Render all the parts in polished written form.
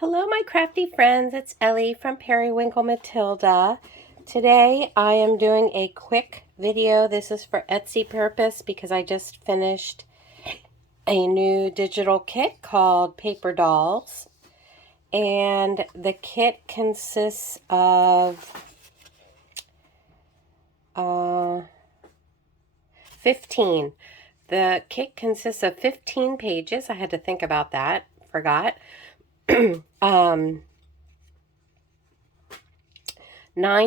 Hello, my crafty friends. It's Ellie from Periwinkle Matilda. Today I am doing a quick video. This is for Etsy purpose because I just finished a new digital kit called Paper Dolls. And the kit consists of 15. The kit consists of 15 pages. I had to think about that. Forgot. 9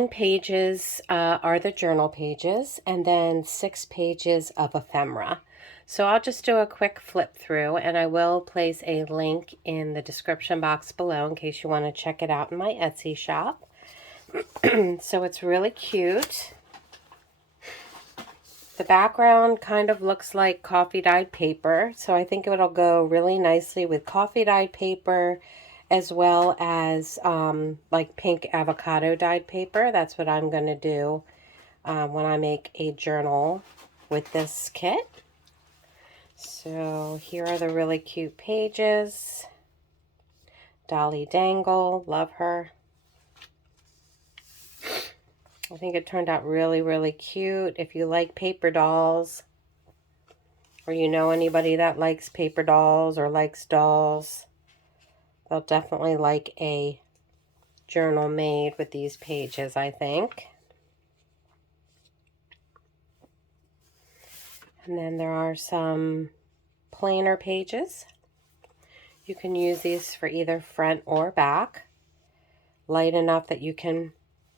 pages are the journal pages, and then 6 pages of ephemera. So I'll just do a quick flip through, and I will place a link in the description box below in case you want to check it out in my Etsy shop. So it's really cute. The background kind of looks like coffee dyed paper, so I think it'll go really nicely with coffee dyed paper as well as like pink avocado dyed paper. That's what I'm going to do when I make a journal with this kit. So here are the really cute pages. Dolly Dangle, love her. I think it turned out really, really cute. If you like paper dolls, or you know anybody that likes paper dolls or likes dolls, they'll definitely like a journal made with these pages, I think. And then there are some plainer pages. You can use these for either front or back. Light enough that you can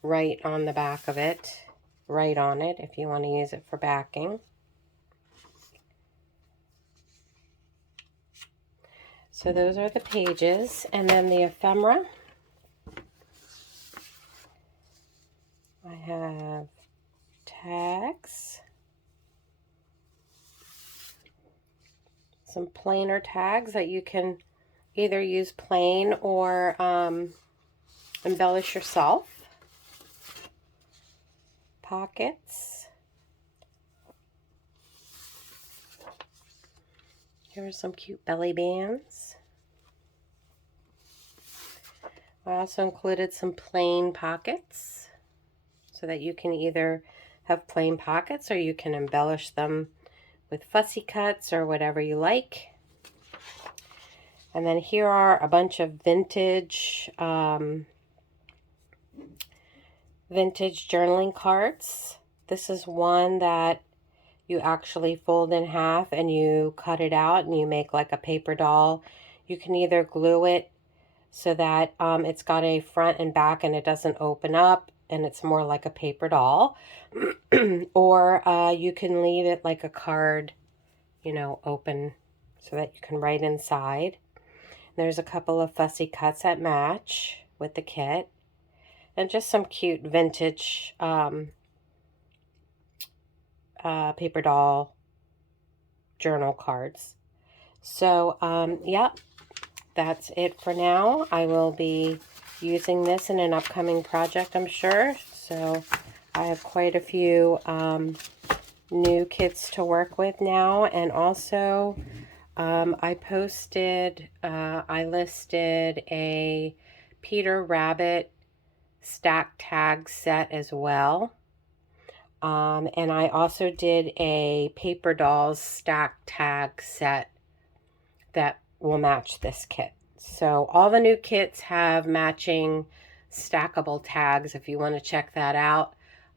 write on the back of it, write on it if you want to use it for backing. So those are the pages, and then the ephemera. I have tags, some plainer tags that you can either use plain or embellish yourself. Pockets. Here are some cute belly bands. I also included some plain pockets so that you can either have plain pockets or you can embellish them with fussy cuts or whatever you like. And then here are a bunch of vintage journaling cards. This is one that you actually fold in half and you cut it out and you make like a paper doll. You can either glue it so that it's got a front and back and it doesn't open up and it's more like a paper doll. Or you can leave it like a card, open so that you can write inside. There's a couple of fussy cuts that match with the kit. And just some cute vintage paper doll journal cards. So, yeah, that's it for now. I will be using this in an upcoming project, I'm sure. So I have quite a few new kits to work with now. And also, I listed a Peter Rabbit stack tag set as well. And I also did a paper dolls stack tag set that will match this kit. So all the new kits have matching stackable tags. If you want to check that out,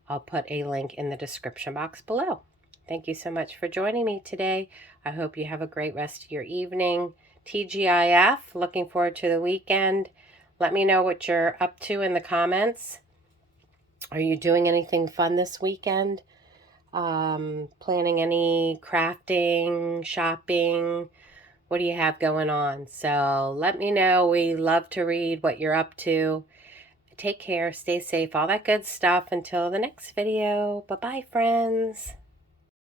I'll put a link in the description box below. Thank you so much for joining me today. I hope you have a great rest of your evening. TGIF, looking forward to the weekend. Let me know what you're up to in the comments. Are you doing anything fun this weekend? Planning any crafting, shopping? What do you have going on? So let me know. We love to read what you're up to. Take care, stay safe, all that good stuff. Until the next video. Bye-bye, friends.